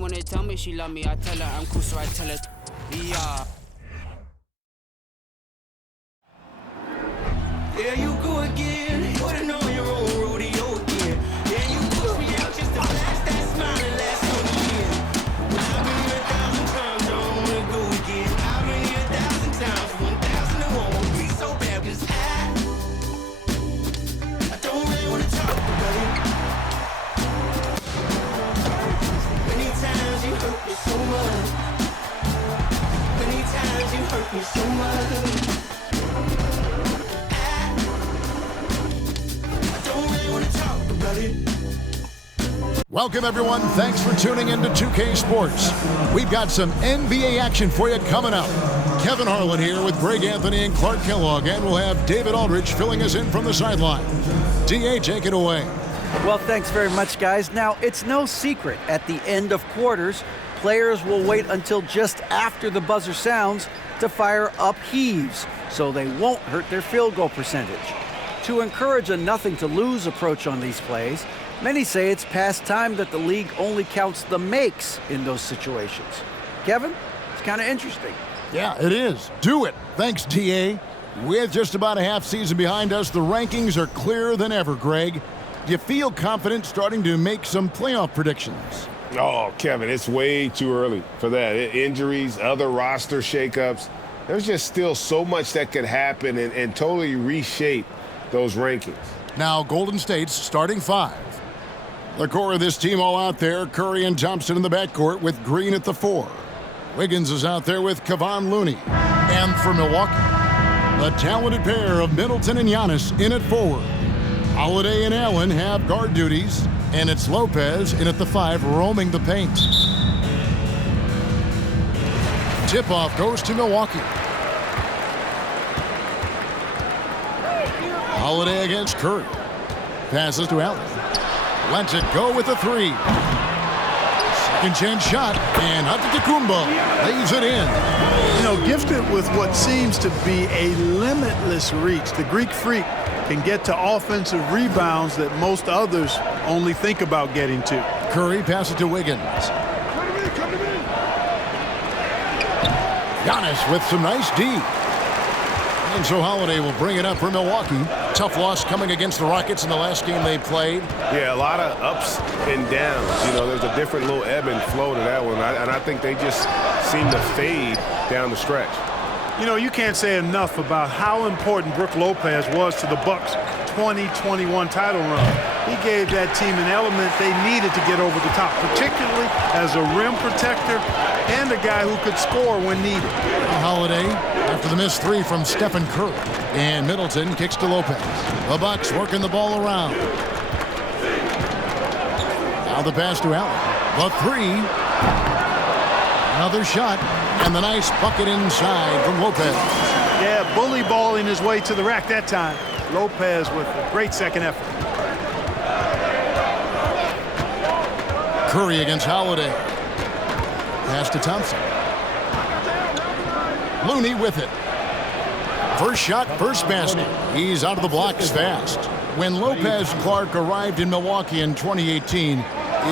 wanna tell me she love me, I tell her I'm cool, so I tell her, yeah. There you go again, putting on your own rodeo again. Yeah, you push me out just to blast that smile and last on the year. I've been here 1,000 times, I don't wanna go again. I've been here 1,000 times, 1,001 won't be so bad, 'cause I don't really wanna talk about it. Many times you hurt me so much. Many times you hurt me so much. Welcome, everyone. Thanks for tuning in to 2K Sports. We've got some NBA action for you coming up. Kevin Harlan here with Greg Anthony and Clark Kellogg, and we'll have David Aldridge filling us in from the sideline. DA, take it away. Well, thanks very much, guys. Now, it's no secret at the end of quarters, players will wait until just after the buzzer sounds to fire up heaves, so they won't hurt their field goal percentage. To encourage a nothing-to-lose approach on these plays, many say it's past time that the league only counts the makes in those situations. Kevin, it's kind of interesting. Yeah, it is. Do it. Thanks, DA. With just about a half season behind us, the rankings are clearer than ever, Greg. Do you feel confident starting to make some playoff predictions? Oh, Kevin, it's way too early for that. Injuries, other roster shakeups. There's just still so much that could happen and totally reshape those rankings. Now, Golden State's starting five. The core of this team all out there, Curry and Thompson in the backcourt with Green at the 4. Wiggins is out there with Kevon Looney. And for Milwaukee, the talented pair of Middleton and Giannis in at forward. Holiday and Allen have guard duties, and it's Lopez in at the 5 roaming the paint. Tip-off goes to Milwaukee. Holiday against Curry. Passes to Allen. Lets it go with the 3. Second chance shot, and Antetokounmpo lays it in. You know, gifted with what seems to be a limitless reach, the Greek Freak can get to offensive rebounds that most others only think about getting to. Curry passes to Wiggins. Giannis with some nice D. And so Holiday will bring it up for Milwaukee. Tough loss coming against the Rockets in the last game they played. Yeah, a lot of ups and downs. You know, there's a different little ebb and flow to that one. And I think they just seem to fade down the stretch. You know, you can't say enough about how important Brook Lopez was to the Bucks' 2021 title run. He gave that team an element they needed to get over the top, particularly as a rim protector and a guy who could score when needed. Holiday after the missed 3 from Stephen Curry. And Middleton kicks to Lopez. The Bucks working the ball around. Now the pass to Allen. The 3. Another shot. And the nice bucket inside from Lopez. Yeah, bully balling his way to the rack that time. Lopez with a great second effort. Curry against Holiday. Pass to Thompson. Looney with it. First shot, first basket. He's out of the blocks fast. When Lopez Clark arrived in Milwaukee in 2018,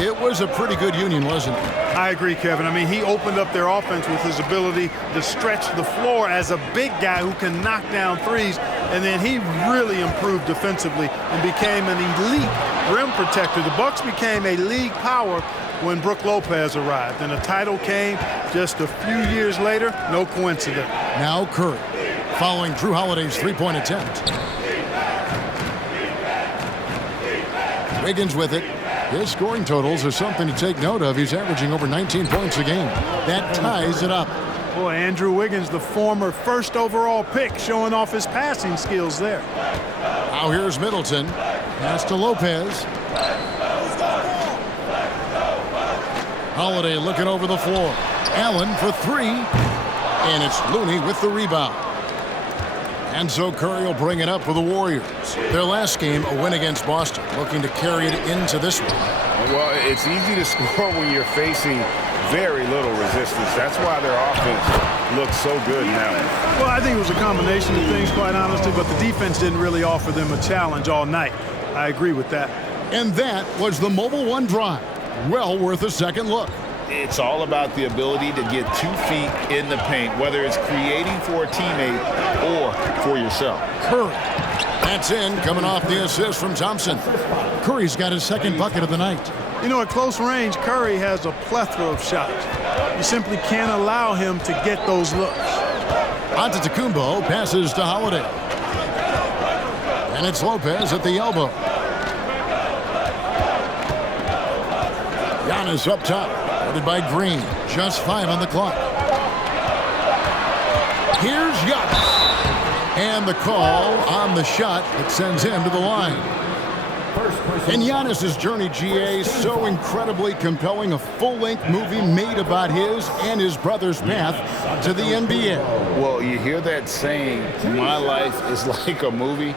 it was a pretty good union, wasn't it? I agree, Kevin. I mean, he opened up their offense with his ability to stretch the floor as a big guy who can knock down threes, and then he really improved defensively and became an elite rim protector. The Bucks became a league power when Brook Lopez arrived, and the title came just a few years later. No coincidence. Now Curry, following Drew Holiday's three-point attempt. Wiggins with it. His scoring totals are something to take note of. He's averaging over 19 points a game. That ties it up. Boy, Andrew Wiggins, the former first overall pick, showing off his passing skills there. Now here's Middleton. Pass to Lopez. Holiday looking over the floor. Allen for 3. And it's Looney with the rebound. And so Curry will bring it up for the Warriors. Their last game, a win against Boston, looking to carry it into this one. Well, it's easy to score when you're facing very little resistance. That's why their offense looks so good now. Well, I think it was a combination of things, quite honestly, but the defense didn't really offer them a challenge all night. I agree with that. And that was the Mobile One drive. Well worth a second look. It's all about the ability to get 2 feet in the paint, whether it's creating for a teammate or for yourself. Curry. That's in, coming off the assist from Thompson. Curry's got his second bucket of the night. You know, at close range, Curry has a plethora of shots. You simply can't allow him to get those looks. Antetokounmpo passes to Holiday. And it's Lopez at the elbow. Giannis up top, guarded by Green. Just 5 on the clock. Here's Giannis. And the call on the shot that sends him to the line. And Giannis's journey, GA, so incredibly compelling. A full-length movie made about his and his brother's path to the NBA. Well, you hear that saying, my life is like a movie.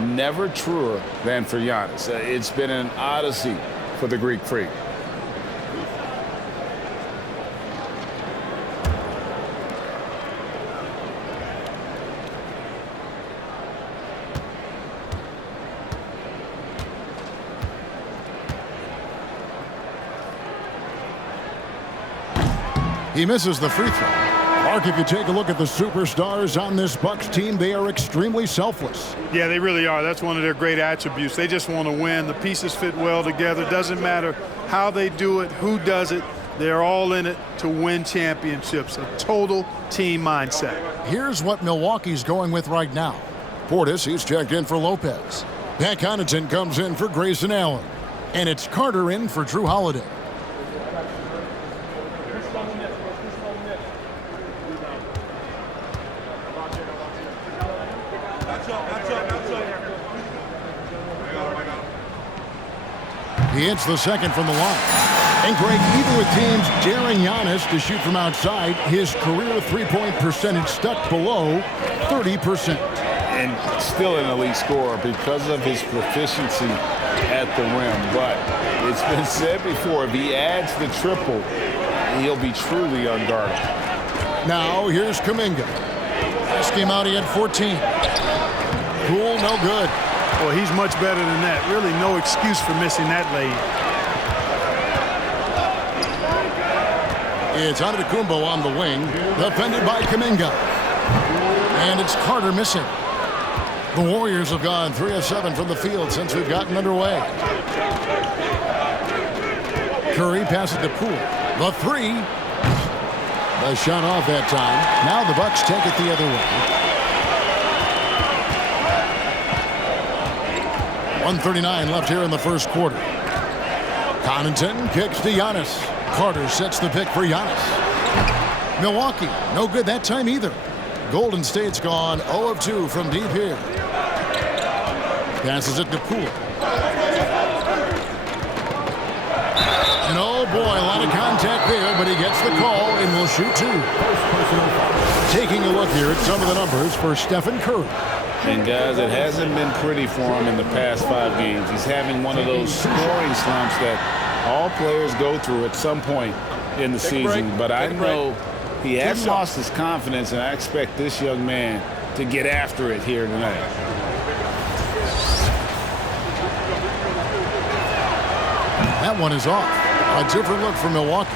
Never truer than for Giannis. It's been an odyssey for the Greek freak. He misses the free throw. Mark, if you take a look at the superstars on this Bucks team, they are extremely selfless. Yeah, they really are. That's one of their great attributes. They just want to win. The pieces fit well together. Doesn't matter how they do it, who does it. They're all in it to win championships. A total team mindset. Here's what Milwaukee's going with right now. Portis, he's checked in for Lopez. Pat Connaughton comes in for Grayson Allen. And it's Carter in for Drew Holiday. He hits the second from the line. And Greg, even with teams daring Giannis to shoot from outside, his career three-point percentage stuck below 30%. And still an elite scorer because of his proficiency at the rim. But it's been said before, if he adds the triple, he'll be truly unguardable. Now here's Kuminga. Last game out he had 14. Cool, no good. Well, he's much better than that. Really no excuse for missing that lead. It's Antetokounmpo on the wing, defended by Kuminga. And it's Carter missing. The Warriors have gone 3 of 7 from the field since we've gotten underway. Curry passes to Poole. The three. The shot off that time. Now the Bucks take it the other way. 1:39 left here in the first quarter. Connaughton kicks to Giannis. Carter sets the pick for Giannis. Milwaukee, no good that time either. Golden State's gone 0 of 2 from deep here. Passes it to Poole. And oh boy, a lot of contact there, but he gets the call and will shoot 2. Taking a look here at some of the numbers for Stephen Curry. And guys, it hasn't been pretty for him in the past 5 games. He's having one of those scoring slumps that all players go through at some point in the season. But I know he hasn't lost his confidence, and I expect this young man to get after it here tonight. That one is off. A different look for Milwaukee.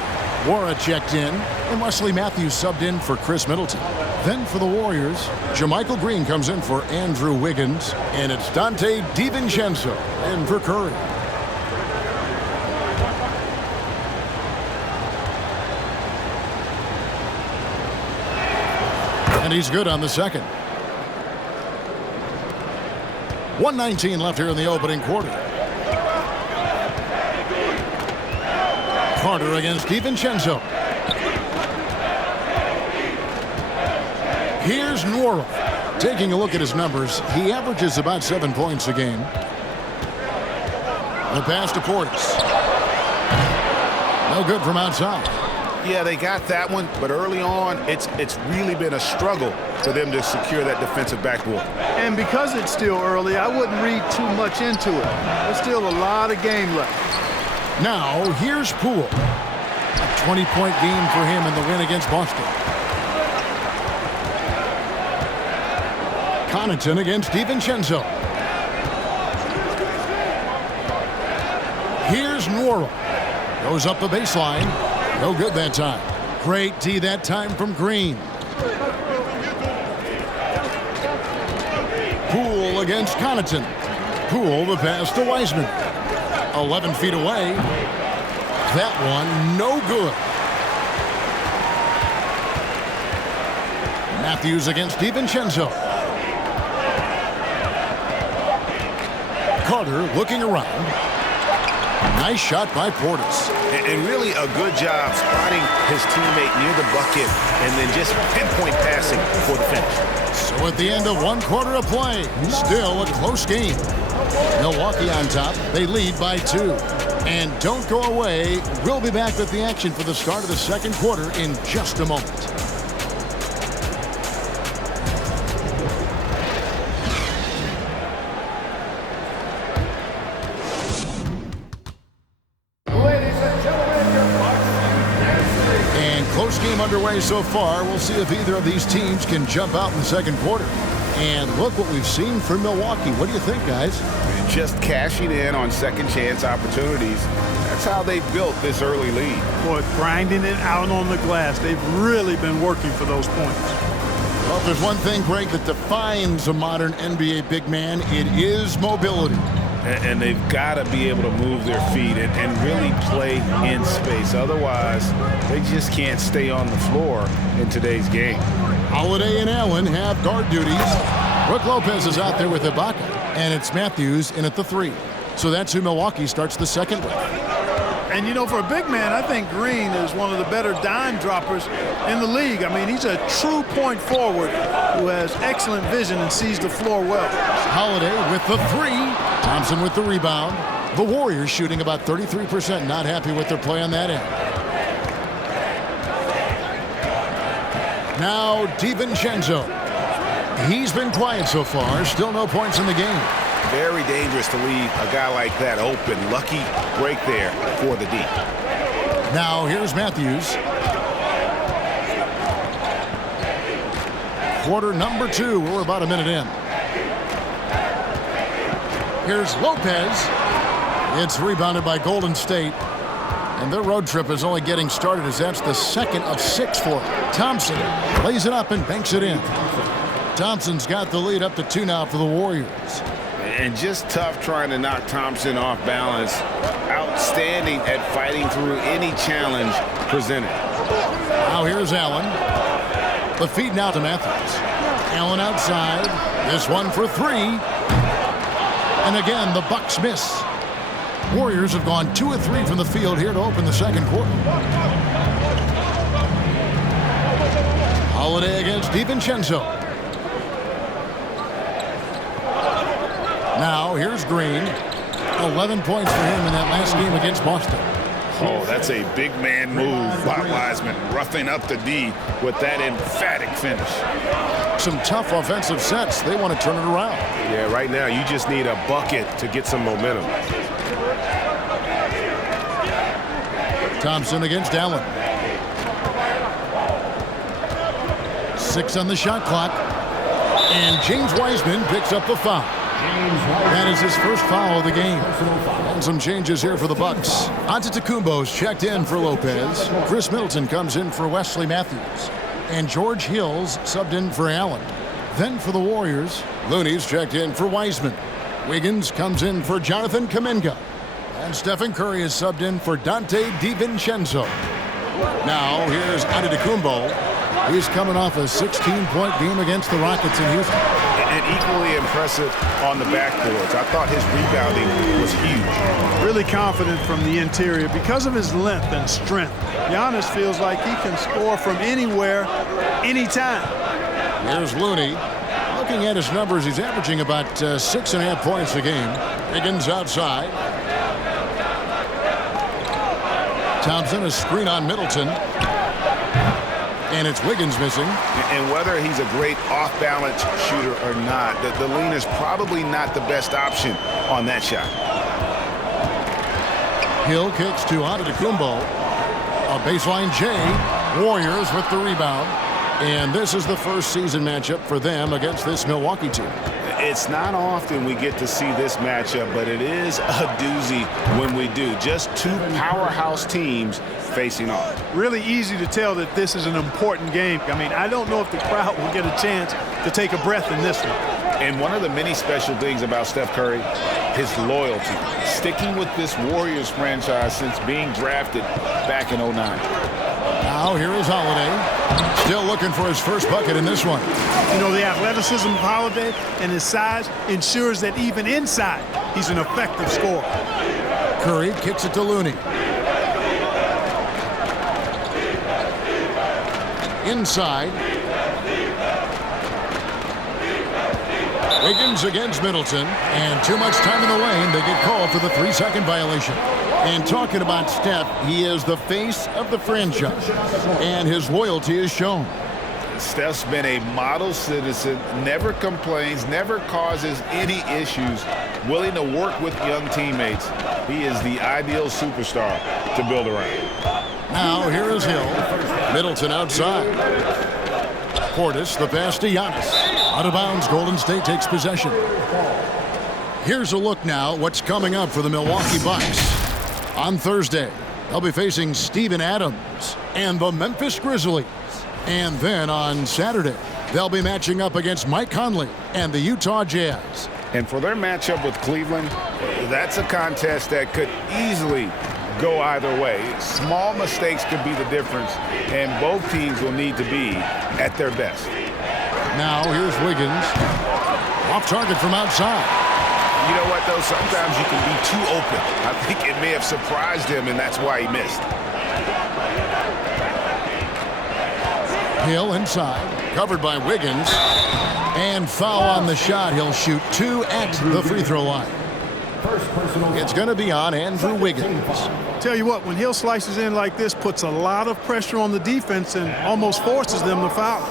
Wara checked in, and Wesley Matthews subbed in for Chris Middleton. Then for the Warriors, Jermichael Green comes in for Andrew Wiggins, and it's Dante DiVincenzo in for Curry. And he's good on the second. 1:19 left here in the opening quarter. Carter against DiVincenzo. Here's Nwora. Taking a look at his numbers, he averages about 7 points a game. The pass to Portis. No good from outside. Yeah, they got that one, but early on, it's really been a struggle for them to secure that defensive backboard. And because it's still early, I wouldn't read too much into it. There's still a lot of game left. Now, here's Poole. A 20-point game for him in the win against Boston. Connaughton against DiVincenzo. Here's Nwora. Goes up the baseline. No good that time. Great D that time from Green. Poole against Connaughton. Poole the pass to Wiseman. 11 feet away. That one no good. Matthews against DiVincenzo. Carter looking around. Nice shot by Portis. And really a good job spotting his teammate near the bucket and then just pinpoint passing for the finish. So at the end of 1 quarter of play, still a close game. Milwaukee on top. They lead by 2. And don't go away. We'll be back with the action for the start of the second quarter in just a moment. Close game underway so far. We'll see if either of these teams can jump out in the second quarter. And look what we've seen from Milwaukee. What do you think, guys? Just cashing in on second chance opportunities. That's how they built this early lead. Boy, grinding it out on the glass. They've really been working for those points. Well, if there's one thing, Greg, that defines a modern NBA big man, it is mobility. And they've got to be able to move their feet and really play in space. Otherwise, they just can't stay on the floor in today's game. Holiday and Allen have guard duties. Brook Lopez is out there with Ibaka, and it's Matthews in at the 3. So that's who Milwaukee starts the second with. And, you know, for a big man, I think Green is one of the better dime droppers in the league. I mean, he's a true point forward who has excellent vision and sees the floor well. Holiday with the 3. Thompson with the rebound. The Warriors shooting about 33%. Not happy with their play on that end. Now DiVincenzo. He's been quiet so far. Still no points in the game. Very dangerous to leave a guy like that open. Lucky break there for the D. Now here's Matthews. Quarter number 2. We're about a minute in. Here's Lopez. It's rebounded by Golden State. And their road trip is only getting started as that's the second of 6 for them. Thompson lays it up and banks it in. Thompson's got the lead up to 2 now for the Warriors. And just tough trying to knock Thompson off balance. Outstanding at fighting through any challenge presented. Now here's Allen. The feed now to Matthews. Allen outside. This one for 3. And again, the Bucks miss. Warriors have gone 2 of 3 from the field here to open the second quarter. Holiday against DiVincenzo. Now here's Green. 11 points for him in that last game against Boston. Oh, that's a big man move by Wiseman, roughing up the D with that emphatic finish. Some tough offensive sets. They want to turn it around. Yeah, right now you just need a bucket to get some momentum. Thompson against Allen. 6 on the shot clock. And James Wiseman picks up the foul. That is his first foul of the game. And some changes here for the Bucks. Antetokounmpo's checked in for Lopez. Chris Middleton comes in for Wesley Matthews. And George Hill's subbed in for Allen. Then for the Warriors, Looney's checked in for Wiseman. Wiggins comes in for Jonathan Kuminga. And Stephen Curry is subbed in for Dante DiVincenzo. Now here's Antetokounmpo. He's coming off a 16-point game against the Rockets in Houston. And equally impressive on the backboards. I thought his rebounding was huge. Really confident from the interior because of his length and strength. Giannis feels like he can score from anywhere, anytime. Here's Looney. Looking at his numbers, he's averaging about 6.5 points a game. Higgins outside. Thompson, a screen on Middleton. And it's Wiggins missing. And whether he's a great off-balance shooter or not, the lean is probably not the best option on that shot. Hill kicks to Antetokounmpo. A baseline J. Warriors with the rebound. And this is the first season matchup for them against this Milwaukee team. It's not often we get to see this matchup, but it is a doozy when we do. Just two powerhouse teams facing off. Really easy to tell that this is an important game. I mean, I don't know if the crowd will get a chance to take a breath in this one. And one of the many special things about Steph Curry, his loyalty. Sticking with this Warriors franchise since being drafted back in 09. Now here is Holiday. Still looking for his first bucket in this one. You know, the athleticism of Holiday and his size ensures that even inside, he's an effective scorer. Curry kicks it to Looney. Inside. Wiggins against Middleton, and too much time in the lane. They get called for the 3-second violation. And talking about Steph, he is the face of the franchise, and his loyalty is shown. Steph's been a model citizen, never complains, never causes any issues, willing to work with young teammates. He is the ideal superstar to build around. Now here is Hill. Middleton outside. Portis, the pass to Giannis. Out of bounds, Golden State takes possession. Here's a look now what's coming up for the Milwaukee Bucks. On Thursday, they'll be facing Steven Adams and the Memphis Grizzlies. And then on Saturday, they'll be matching up against Mike Conley and the Utah Jazz. And for their matchup with Cleveland, that's a contest that could easily go either way. Small mistakes could be the difference, and both teams will need to be at their best. Now here's Wiggins. Off target from outside. You know what, though? Sometimes you can be too open. I think it may have surprised him, and that's why he missed. Hill inside. Covered by Wiggins. And foul on the shot. He'll shoot 2 at the free throw line. It's going to be on Andrew Wiggins. Tell you what, when Hill slices in like this, puts a lot of pressure on the defense and almost forces them to foul.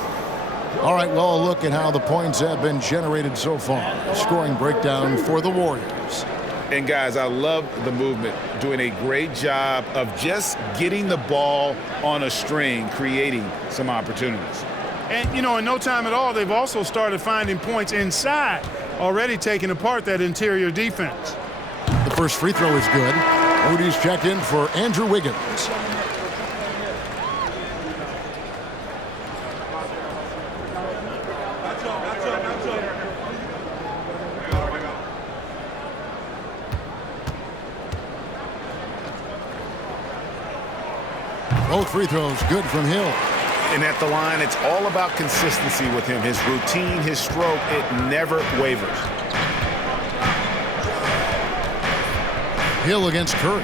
All right, well, a look at how the points have been generated so far. Scoring breakdown for the Warriors. And, guys, I love the movement. Doing a great job of just getting the ball on a string, creating some opportunities. And, you know, in no time at all, they've also started finding points inside, already taking apart that interior defense. The first free throw is good. Moody's checked in for Andrew Wiggins. Both free throws good from Hill. And at the line, it's all about consistency with him. His routine, his stroke, it never wavers. Hill against Curry.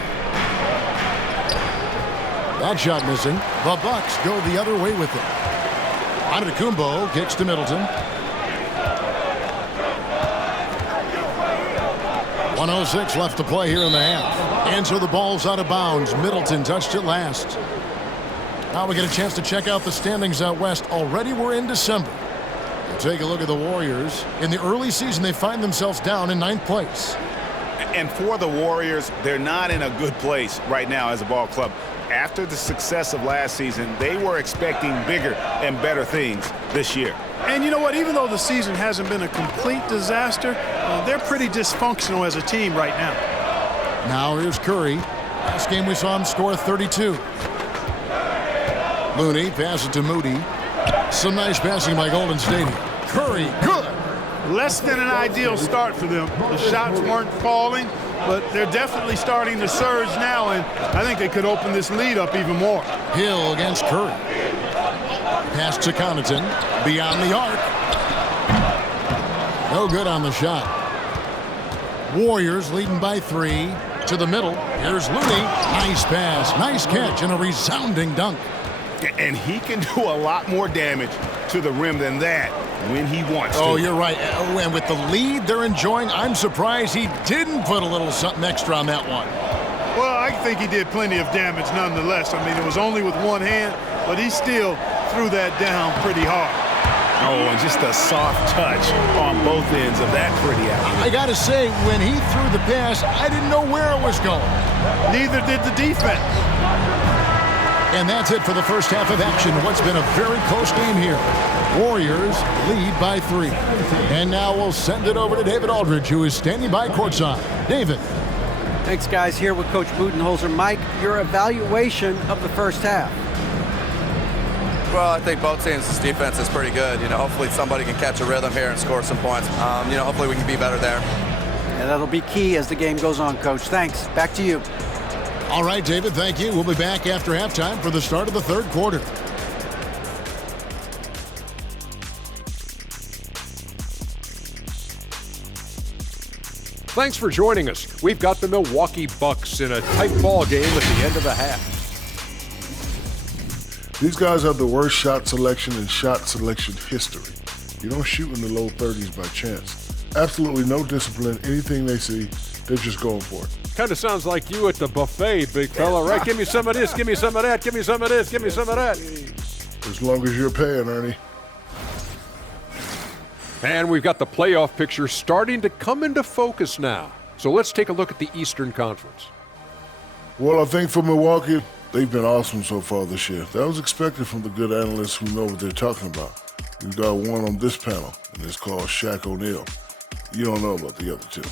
That shot missing. The Bucks go the other way with it. Antetokounmpo kicks to Middleton. 1:06 left to play here in the half. And so the ball's out of bounds. Middleton touched it last. Now we get a chance to check out the standings out west. Already we're in December. We'll take a look at the Warriors. In the early season, they find themselves down in 9th place. And for the Warriors, they're not in a good place right now as a ball club. After the success of last season, they were expecting bigger and better things this year. And you know what? Even though the season hasn't been a complete disaster, they're pretty dysfunctional as a team right now. Now here's Curry. Last game we saw him score 32. Looney passes to Moody. Some nice passing by Golden State. Curry, good. Less than an ideal start for them. The shots weren't falling, but they're definitely starting to surge now, and I think they could open this lead up even more. Hill against Curry. Pass to Connaughton. Beyond the arc. No good on the shot. Warriors leading by 3 to the middle. Here's Looney. Nice pass, nice catch, and a resounding dunk. And he can do a lot more damage to the rim than that when he wants to. Oh, you're right. And with the lead they're enjoying, I'm surprised he didn't put a little something extra on that one. Well, I think he did plenty of damage nonetheless. I mean, it was only with one hand, but he still threw that down pretty hard. Oh, and just a soft touch on both ends of that pretty alley. I got to say, when he threw the pass, I didn't know where it was going. Neither did the defense. And that's it for the first half of action. What's been a very close game here. Warriors lead by 3. And now we'll send it over to David Aldridge, who is standing by courtside. David. Thanks, guys. Here with Coach Budenholzer. Mike, your evaluation of the first half. Well, I think both teams' defense is pretty good. Hopefully somebody can catch a rhythm here and score some points. Hopefully we can be better there. And that'll be key as the game goes on, Coach. Thanks. Back to you. All right, David, thank you. We'll be back after halftime for the start of the third quarter. Thanks for joining us. We've got the Milwaukee Bucks in a tight ball game at the end of the half. These guys have the worst shot selection in shot selection history. You don't shoot in the low 30s by chance. Absolutely no discipline. Anything they see, they're just going for it. Kind of sounds like you at the buffet, big fella, right? Give me some of this, give me some of that, give me some of this, give me some of that. As long as you're paying, Ernie. And we've got the playoff picture starting to come into focus now. So let's take a look at the Eastern Conference. Well, I think for Milwaukee, they've been awesome so far this year. That was expected from the good analysts who know what they're talking about. We've got one on this panel, and it's called Shaq O'Neal. You don't know about the other two.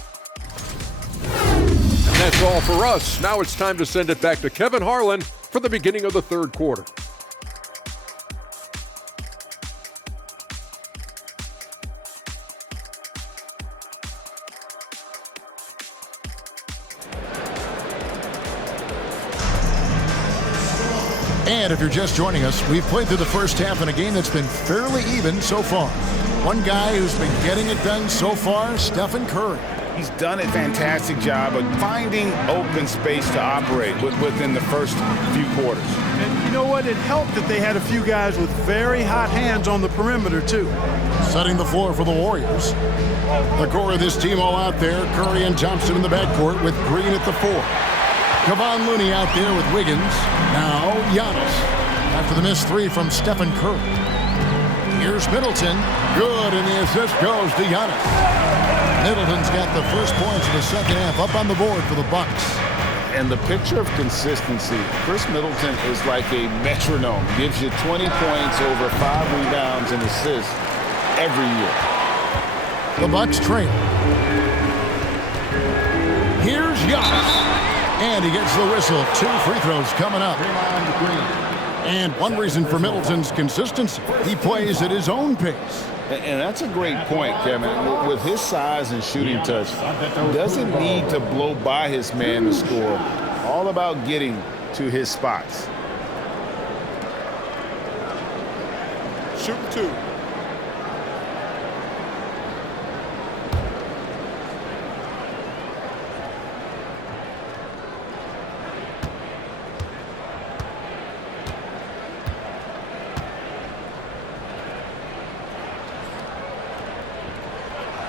And that's all for us. Now it's time to send it back to Kevin Harlan for the beginning of the third quarter. And if you're just joining us, we've played through the first half in a game that's been fairly even so far. One guy who's been getting it done so far, Stephen Curry. He's done a fantastic job of finding open space to operate within the first few quarters. And you know what? It helped that they had a few guys with very hot hands on the perimeter, too. Setting the floor for the Warriors. The core of this team all out there. Curry and Thompson in the backcourt with Green at the 4. Kevon Looney out there with Wiggins. Now Giannis. After the missed 3 from Stephen Curry. Here's Middleton. Good, and the assist goes to Giannis. Middleton's got the first points of the second half up on the board for the Bucks. And the picture of consistency, Chris Middleton is like a metronome. Gives you 20 points, over 5 rebounds and assists every year. The Bucks trail. Here's Giannis. And he gets the whistle. 2 free throws coming up. And one reason for Middleton's consistency, he plays at his own pace. And that's a great point, Kevin. With his size and shooting touch, doesn't need to blow by his man to score. All about getting to his spots. Shoot 2.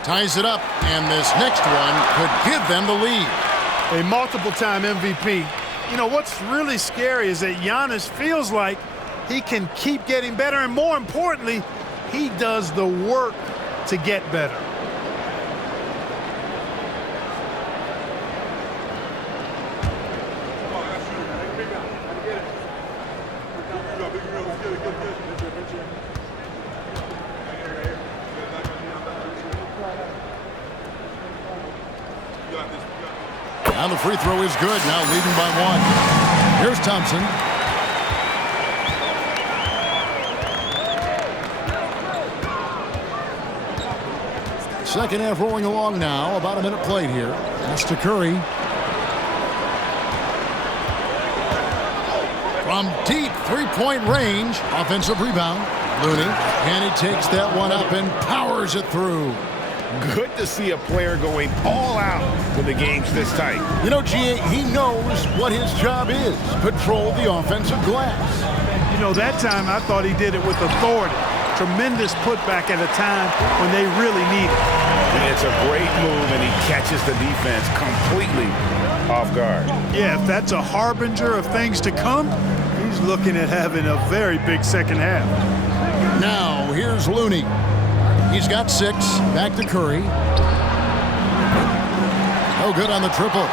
Ties it up, and this next one could give them the lead. A multiple-time MVP. You know, what's really scary is that Giannis feels like he can keep getting better, and more importantly, he does the work to get better. Now the free throw is good. Now leading by 1. Here's Thompson. Second half rolling along now. About a minute played here. Pass to Curry. From deep three-point range. Offensive rebound. Looney. And he takes that one up and powers it through. Good to see a player going all out when the game's this tight. You know, G.A., he knows what his job is. Patrol the offensive glass. You know, that time I thought he did it with authority. Tremendous putback at a time when they really need it. And it's a great move, and he catches the defense completely off guard. Yeah, if that's a harbinger of things to come, he's looking at having a very big second half. Now, here's Looney. He's got 6. Back to Curry. No good on the triple.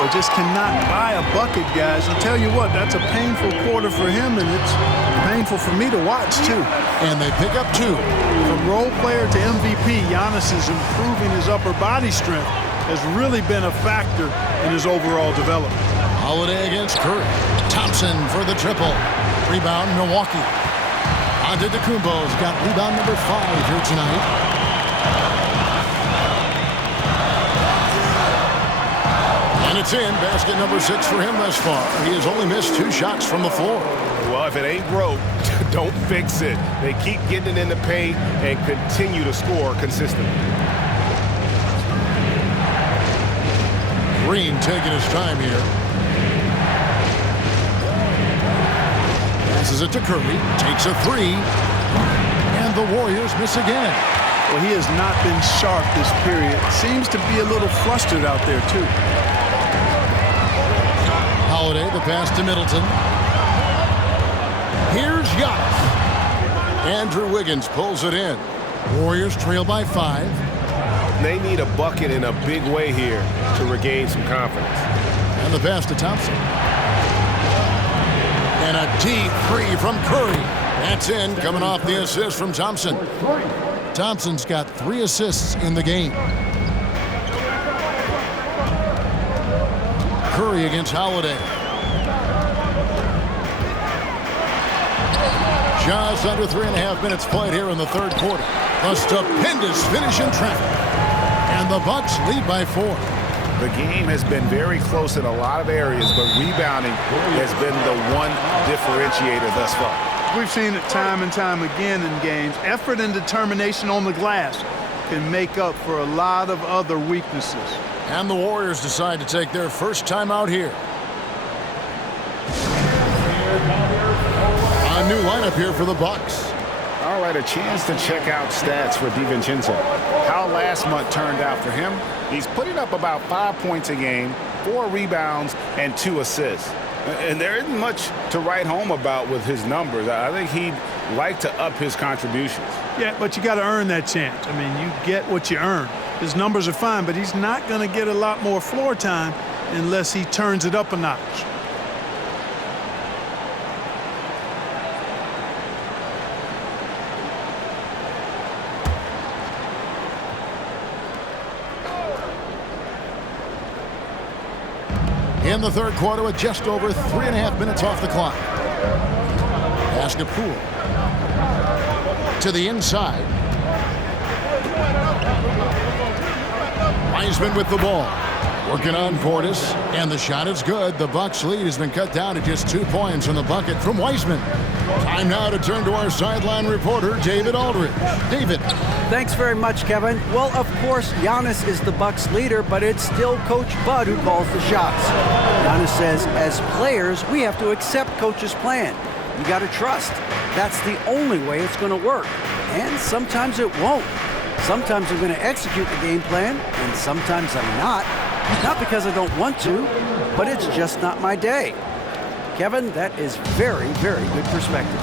tempo. Just cannot buy a bucket, guys. I'll tell you what, that's a painful quarter for him, and it's painful for me to watch, too. And they pick up 2. From role player to MVP, Giannis is improving his upper body strength. Has really been a factor in his overall development. Holiday against Curry. Thompson for the triple. Rebound, Milwaukee. Antetokounmpo's got rebound number 5 here tonight. And it's in. Basket number 6 for him thus far. He has only missed 2 shots from the floor. Well, if it ain't broke, don't fix it. They keep getting it in the paint and continue to score consistently. Green taking his time here. Passes it to Curry. Takes a 3. And the Warriors miss again. Well, he has not been sharp this period. Seems to be a little flustered out there, too. Holiday, the pass to Middleton. Here's Giannis. Andrew Wiggins pulls it in. Warriors trail by 5. They need a bucket in a big way here to regain some confidence. And the pass to Thompson. And a deep 3 from Curry. That's in, coming off the assist from Thompson. Thompson's got 3 assists in the game. Curry against Holiday. Just under 3.5 minutes played here in the third quarter. A stupendous finish in traffic. And the Bucks lead by 4. The game has been very close in a lot of areas, but rebounding has been the one differentiator thus far. We've seen it time and time again in games. Effort and determination on the glass can make up for a lot of other weaknesses. And the Warriors decide to take their first time out here. A new lineup here for the Bucks. All right, a chance to check out stats for DiVincenzo. How last month turned out for him. He's putting up about 5 points a game, 4 rebounds, and 2 assists. And there isn't much to write home about with his numbers. I think he'd like to up his contributions. Yeah, but you got to earn that chance. I mean, you get what you earn. His numbers are fine, but he's not going to get a lot more floor time unless he turns it up a notch. In the third quarter with just over 3.5 minutes off the clock. Pass to Poole. To the inside. Wiseman with the ball. Working on Portis. And the shot is good. The Bucks lead has been cut down to just 2 points from the bucket from Wiseman. Time now to turn to our sideline reporter, David Aldridge. David. Thanks very much, Kevin. Well, of course, Giannis is the Bucks leader, but it's still Coach Bud who calls the shots. Giannis says, as players, we have to accept Coach's plan. You got to trust. That's the only way it's going to work. And sometimes it won't. Sometimes I'm going to execute the game plan, and sometimes I'm not. Not because I don't want to, but it's just not my day. Kevin, that is very, very good perspective.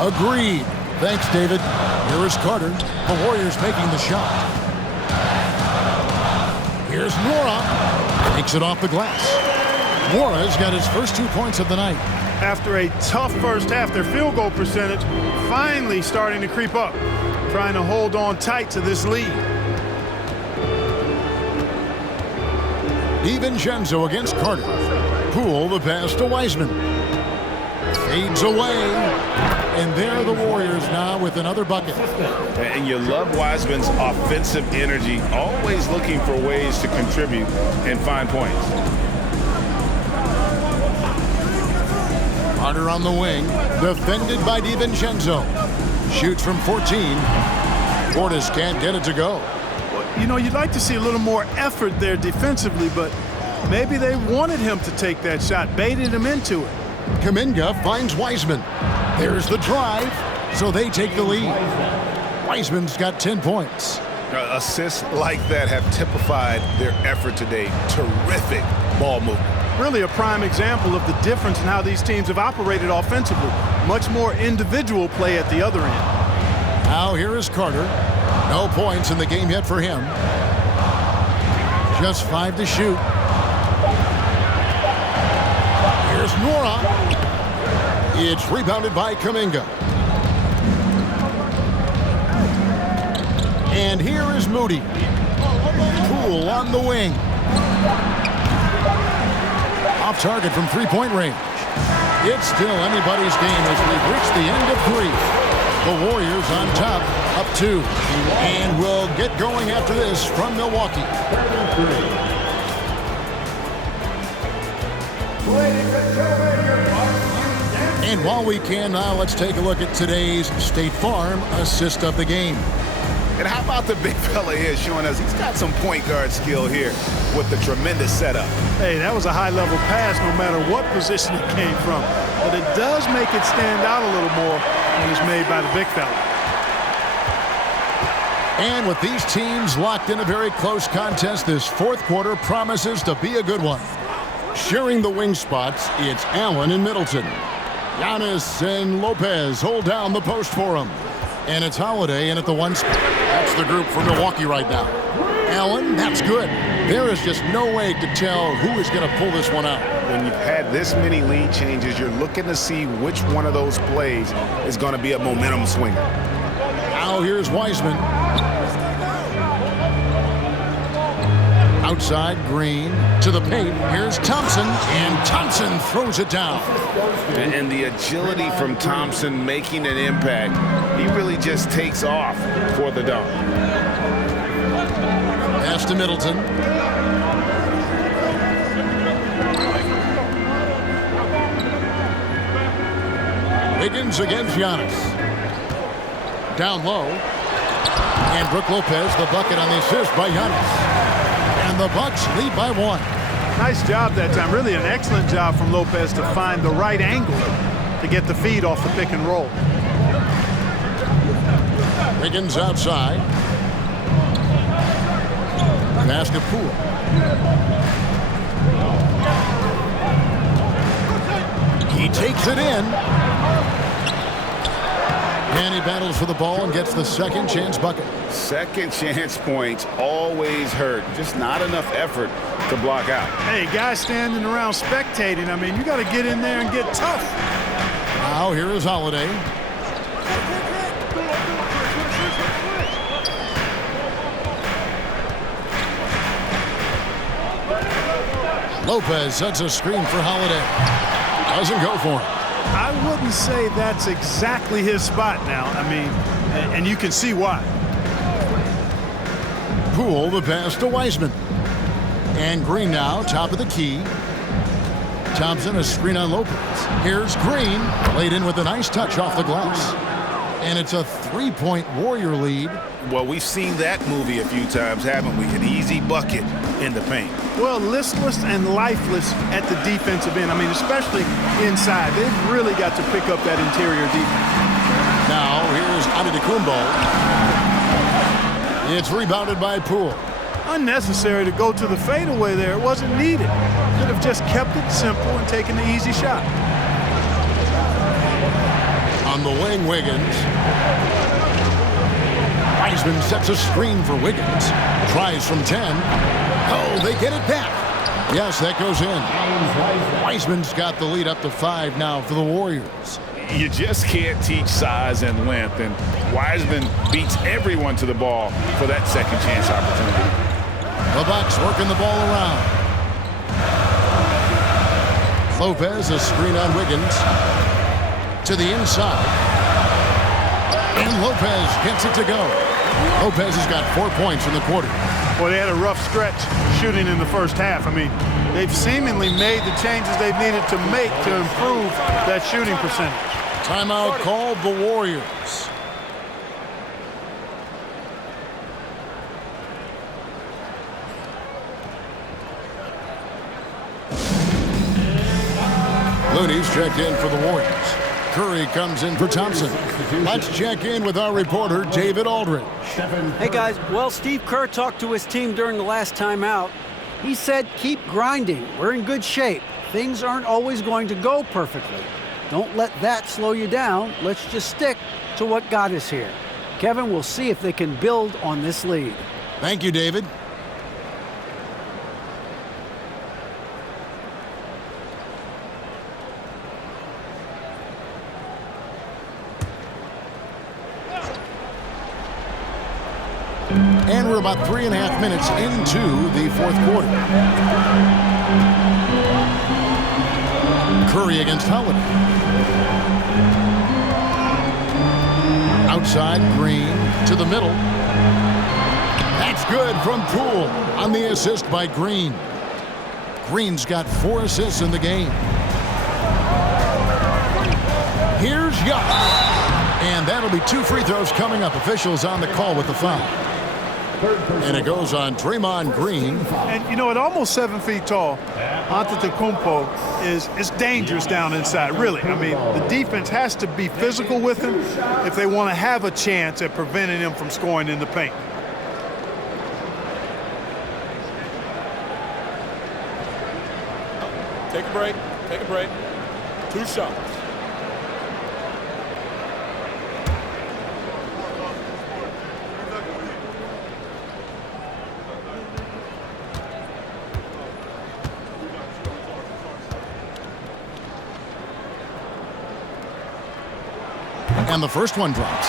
Agreed. Thanks, David. Here is Carter. The Warriors making the shot. Here's Nora. Takes it off the glass. Nora's got his first 2 points of the night. After a tough first half, their field goal percentage finally starting to creep up, trying to hold on tight to this lead. DiVincenzo against Carter. Poole the pass to Wiseman. Fades away. And there are the Warriors now with another bucket. And you love Wiseman's offensive energy, always looking for ways to contribute and find points. Carter on the wing, defended by DiVincenzo. Shoots from 14. Portis can't get it to go. You know, you'd like to see a little more effort there defensively, but maybe they wanted him to take that shot, baited him into it. Kuminga finds Wiseman. There's the drive, so they take the lead. Wiseman's got 10 points. Assists like that have typified their effort today. Terrific ball movement. Really a prime example of the difference in how these teams have operated offensively. Much more individual play at the other end. Now here is Carter. No points in the game yet for him. Just 5 to shoot. Nora. It's rebounded by Kuminga. And here is Moody. Poole on the wing. Off target from three-point range. It's still anybody's game as we've reached the end of 3. The Warriors on top, up 2. And we'll get going after this from Milwaukee. And while we can now, let's take a look at today's State Farm assist of the game. And how about the big fella here showing us he's got some point guard skill here with the tremendous setup. Hey, that was a high-level pass no matter what position it came from. But it does make it stand out a little more when it's made by the big fella. And with these teams locked in a very close contest, this fourth quarter promises to be a good one. Sharing the wing spots, it's Allen and Middleton. Giannis and Lopez hold down the post for him. And it's Holiday in at the 1 spot. That's the group for Milwaukee right now. Allen, that's good. There is just no way to tell who is going to pull this one out. When you've had this many lead changes, you're looking to see which one of those plays is going to be a momentum swinger. Now here's Wiseman. Outside, Green to the paint. Here's Thompson, and Thompson throws it down. And the agility from Thompson making an impact, he really just takes off for the dunk. Pass to Middleton. Wiggins against Giannis. Down low. And Brook Lopez, the bucket on the assist by Giannis. And the Bucks lead by 1. Nice job that time. Really an excellent job from Lopez to find the right angle to get the feed off the pick and roll. Wiggins outside. Pass to Poole. He takes it in. And he battles for the ball and gets the second chance bucket. Second chance points always hurt. Just not enough effort to block out. Hey, guys standing around spectating, I mean, you got to get in there and get tough. Now here is Holiday. Lopez sets a screen for Holiday. Doesn't go for him. I wouldn't say that's exactly his spot now. I mean, and you can see why. Poole, the pass to Wiseman. And Green now, top of the key. Thompson, a screen on Lopez. Here's Green, laid in with a nice touch off the glass. And it's a 3-point Warrior lead. Well, we've seen that movie a few times, haven't we? An easy bucket in the paint. Well, listless and lifeless at the defensive end. I mean, especially inside. They've really got to pick up that interior defense. Now, here's Antetokounmpo. It's rebounded by Poole. Unnecessary to go to the fadeaway there. It wasn't needed. Could have just kept it simple and taken the easy shot. On the wing, Wiggins. Wiseman sets a screen for Wiggins. Tries from 10. Oh, they get it back. Yes, that goes in. Wiseman's got the lead up to 5 now for the Warriors. You just can't teach size and length, and Wiseman beats everyone to the ball for that second chance opportunity. The Bucks working the ball around. Lopez, a screen on Wiggins. To the inside. And Lopez gets it to go. Lopez has got 4 points in the quarter. Well, they had a rough stretch shooting in the first half. I mean, they've seemingly made the changes they've needed to make to improve that shooting percentage. Timeout called the Warriors. Looney's checked in for the Warriors. Curry comes in for Thompson. Let's check in with our reporter, David Aldridge. Hey, guys. Well, Steve Kerr talked to his team during the last timeout. He said, keep grinding. We're in good shape. Things aren't always going to go perfectly. Don't let that slow you down. Let's just stick to what got us here. Kevin, we'll see if they can build on this lead. Thank you, David. And we're about 3.5 minutes into the fourth quarter. Curry against Holiday. Outside, Green to the middle. That's good from Poole on the assist by Green. Green's got 4 assists in the game. Here's Young. And that'll be 2 free throws coming up. Officials on the call with the foul. And it goes on Draymond Green. And, you know, at almost 7 feet tall, Antetokounmpo is dangerous down inside, really. I mean, the defense has to be physical with him if they want to have a chance at preventing him from scoring in the paint. Take a break. Take a break. 2 shots. And the first one drops.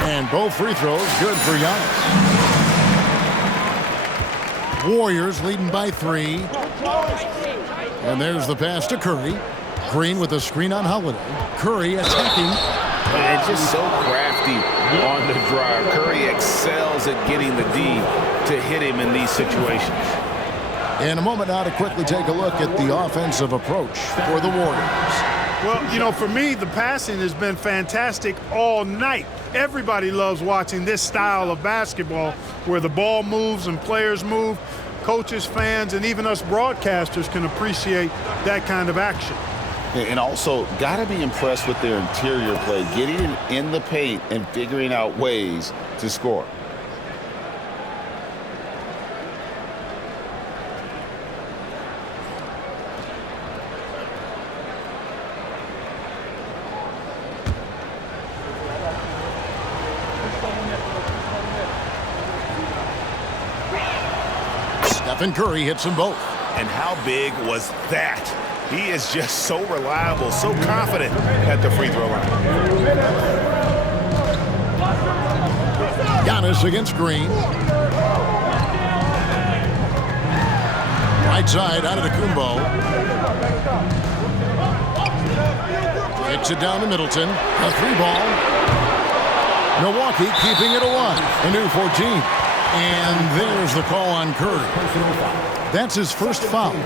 And both free throws good for Giannis. Warriors leading by 3. And there's the pass to Curry. Green with a screen on Holiday. Curry attacking. And just so crafty on the drive. Curry excels at getting the D to hit him in these situations. In a moment now to quickly take a look at the offensive approach for the Warriors. Well, you know, for me, the passing has been fantastic all night. Everybody loves watching this style of basketball where the ball moves and players move. Coaches, fans, and even us broadcasters can appreciate that kind of action. And also, got to be impressed with their interior play, getting in the paint and figuring out ways to score. Stephen Curry hits them both. And how big was that? He is just so reliable, so confident at the free throw line. Giannis against Green. Right side, Antetokounmpo. Kicks it down to Middleton. A 3-ball. Milwaukee keeping it alive. A new 14. And there's the call on Curry. That's his first foul.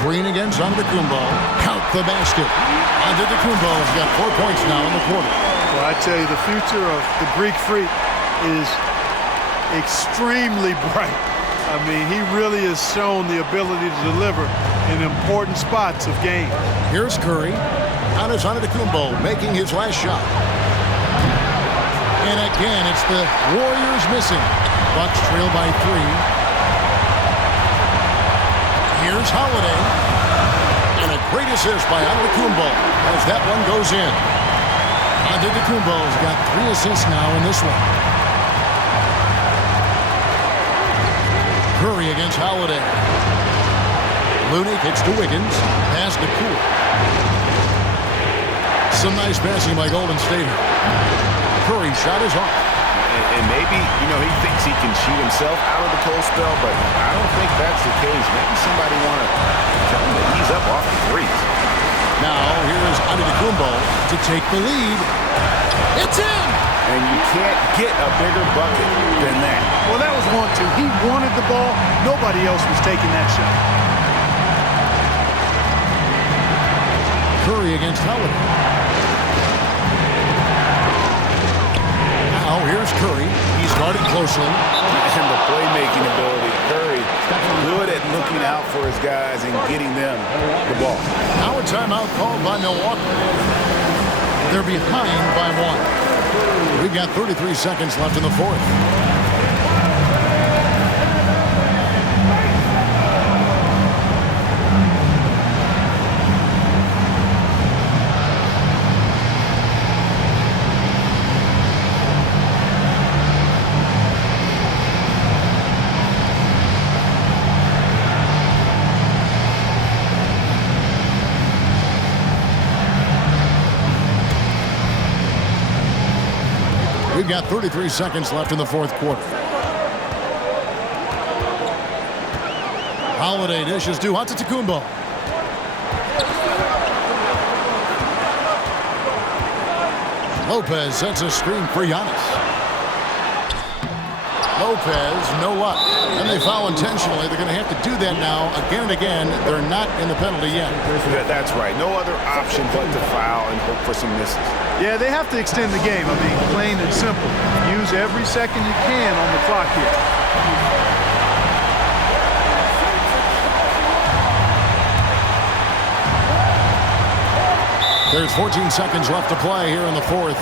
Green against Antetokounmpo. Count the basket. Antetokounmpo's got 4 points now in the quarter. Well, I tell you, the future of the Greek Freak is extremely bright. I mean, he really has shown the ability to deliver in important spots of game. Here's Curry. Giannis Antetokounmpo making his last shot. And again, it's the Warriors missing. Bucks trail by 3. Here's Holiday. And a great assist by Antetokounmpo as that one goes in. Antetokounmpo's got 3 assists now in this one. Curry against Holiday. Looney kicks to Wiggins. Pass to Poole. Some nice passing by Golden State. Curry shot is off. And maybe, you know, he thinks he can shoot himself out of the cold spell, but I don't think that's the case. Maybe somebody want to tell him that he's up off the threes. Now, here's Antetokounmpo to take the lead. It's in! And you can't get a bigger bucket than that. Well, that was 1-2. He wanted the ball. Nobody else was taking that shot. Curry against Holiday. Now here's Curry. He's guarded closely. And the playmaking ability. Curry good at looking out for for his guys and getting them the ball. Now a timeout called by Milwaukee. They're behind by 1. We've got 33 seconds left in the fourth. We've got 33 seconds left in the fourth quarter. Holiday dishes to Antetokounmpo. Lopez sets a screen for Giannis. Lopez, no luck. And they foul intentionally. They're going to have to do that now again and again. They're not in the penalty yet. That's right. No other option but to foul and hope for some misses. Yeah, they have to extend the game. I mean, plain and simple. Use every second you can on the clock here. There's 14 seconds left to play here in the fourth.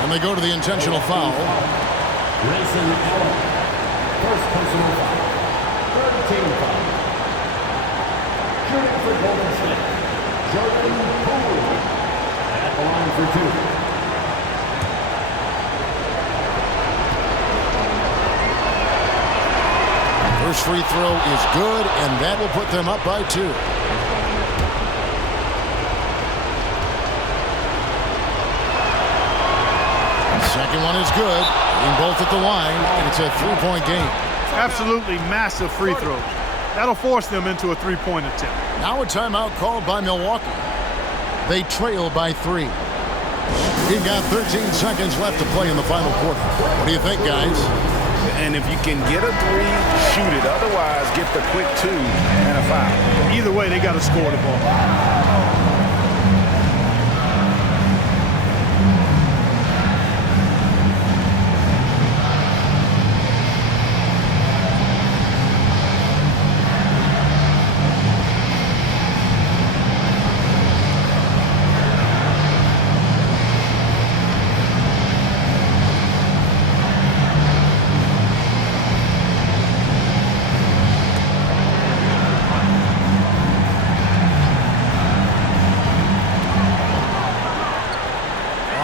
And they go to the intentional foul. First personal foul. Third team foul. Shooting for Golden State. Jordan Poole at the line for 2. First free throw is good, and that will put them up by 2. Second one is good. Being both at the line, and it's a 3-point game. Absolutely massive free throws. That'll force them into a 3-point attempt. Now a timeout called by Milwaukee. They trail by 3. We've got 13 seconds left to play in the final quarter. What do you think, guys? And if you can get a 3, shoot it. Otherwise, get the quick 2 and a foul. Either way, they got to score the ball.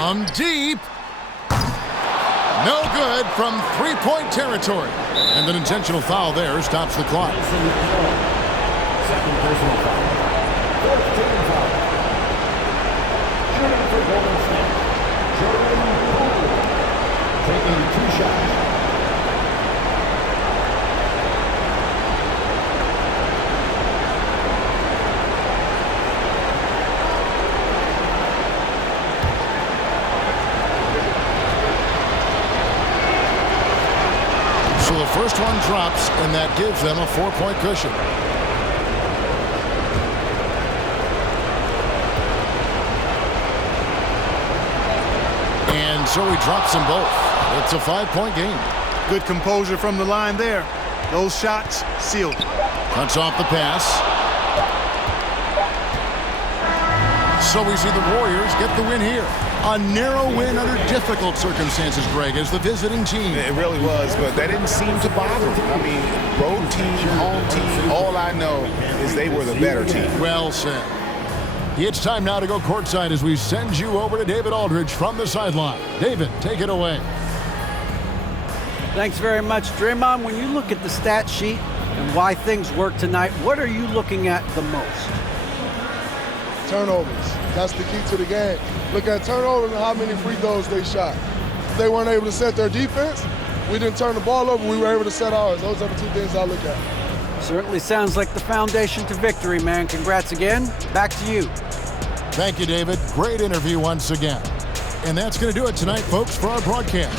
From deep. No good from 3-point territory. And an intentional foul there stops the clock. Second personal foul. Fourth team foul. Shooting for Golden State. Jordan Poole taking 2 shots. So the first one drops, and that gives them a 4-point cushion. And so he drops them both. It's a 5-point game. Good composure from the line there. Those shots sealed. Cuts off the pass. So we see the Warriors get the win here. A narrow win under difficult circumstances, Greg, as the visiting team. It really was, but that didn't seem to bother them. I mean, road team, home team, all I know is they were the better team. Well said. It's time now to go courtside as we send you over to David Aldridge from the sideline. David, take it away. Thanks very much, Draymond. When you look at the stat sheet and why things work tonight, what are you looking at the most? Turnovers. That's the key to the game. Look at turnovers and how many free throws they shot. If they weren't able to set their defense, we didn't turn the ball over, we were able to set ours. Those are the 2 things I look at. Certainly sounds like the foundation to victory, man. Congrats again. Back to you. Thank you, David. Great interview once again. And that's going to do it tonight, folks, for our broadcast.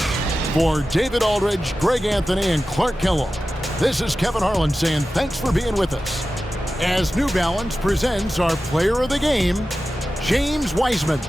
For David Aldridge, Greg Anthony, and Clark Kellogg, this is Kevin Harlan saying thanks for being with us. As New Balance presents our player of the game, James Wiseman.